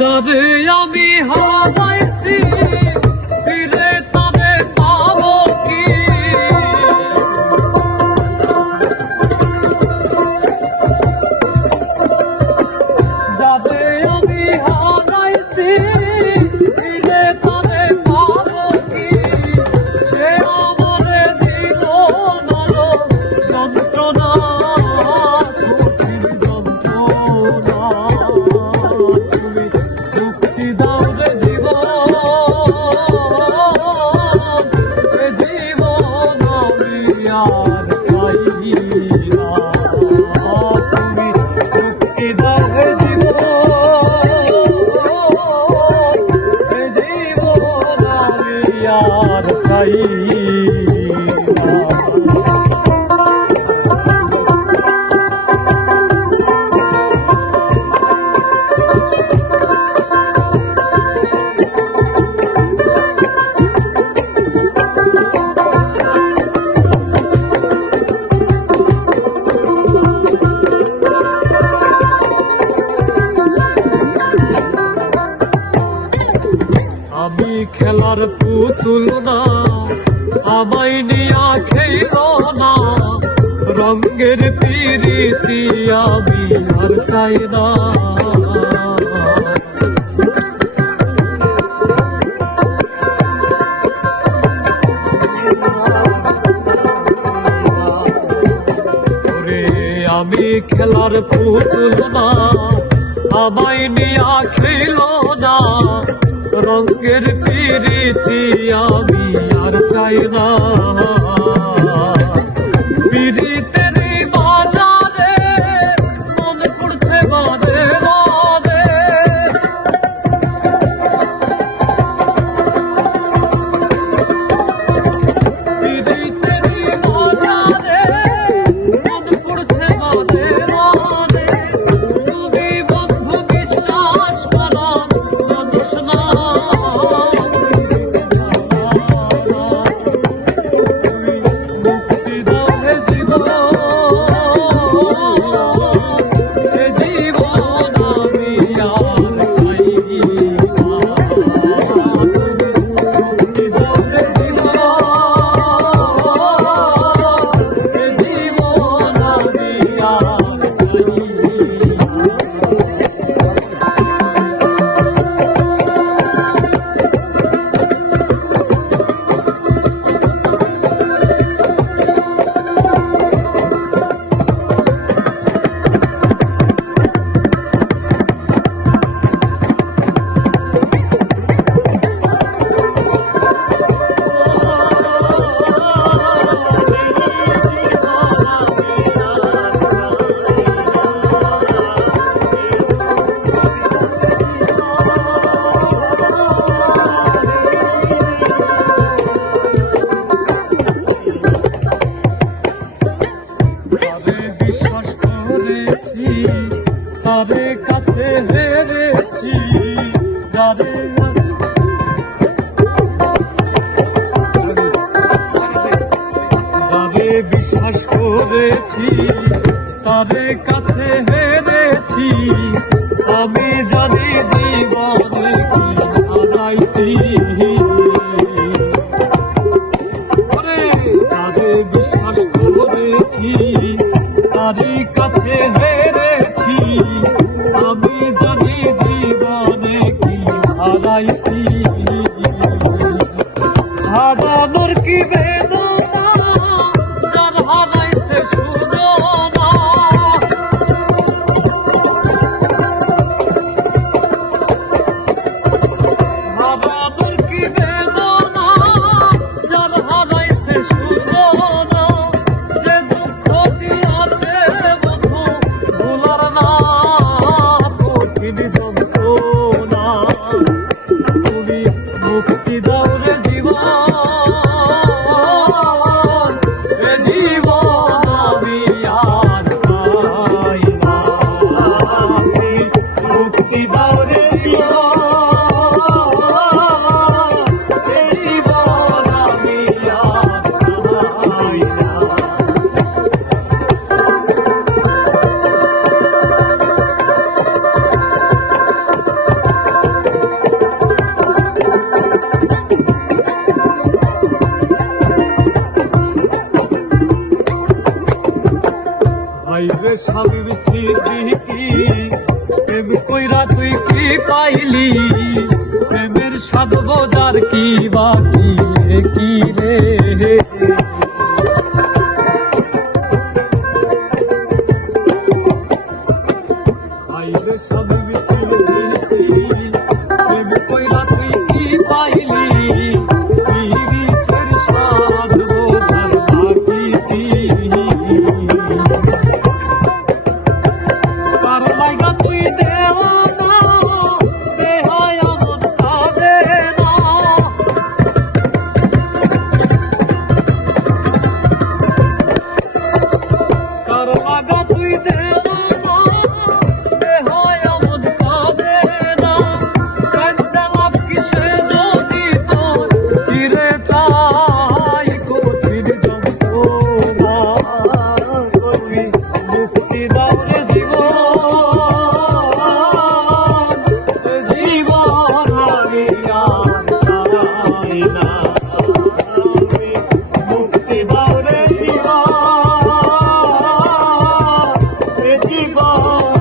যারে আমি হারা আমার পুতুল না, আমায় নিয়া খেল না। রঙ্গের পিরিতি আমি আর চাই না। আমি খেলার পুতুল না, আমায় নিয়া খেলো না। রঙের পিরিতি আমি আর চাই না। তবে কাছে হেরেছি, যাদের বিশ্বাস করেছি, তাদের কাছে হেরেছি। আমি জানি জীবনে হারাইছি বিশ্বাস করেছি, তাদের কাছে Oh. সবই স্মৃতি প্রেম কইরা তুই কি পাইলি? প্রেমের সাধ বোঝার কি বাকি কি রে? জীবন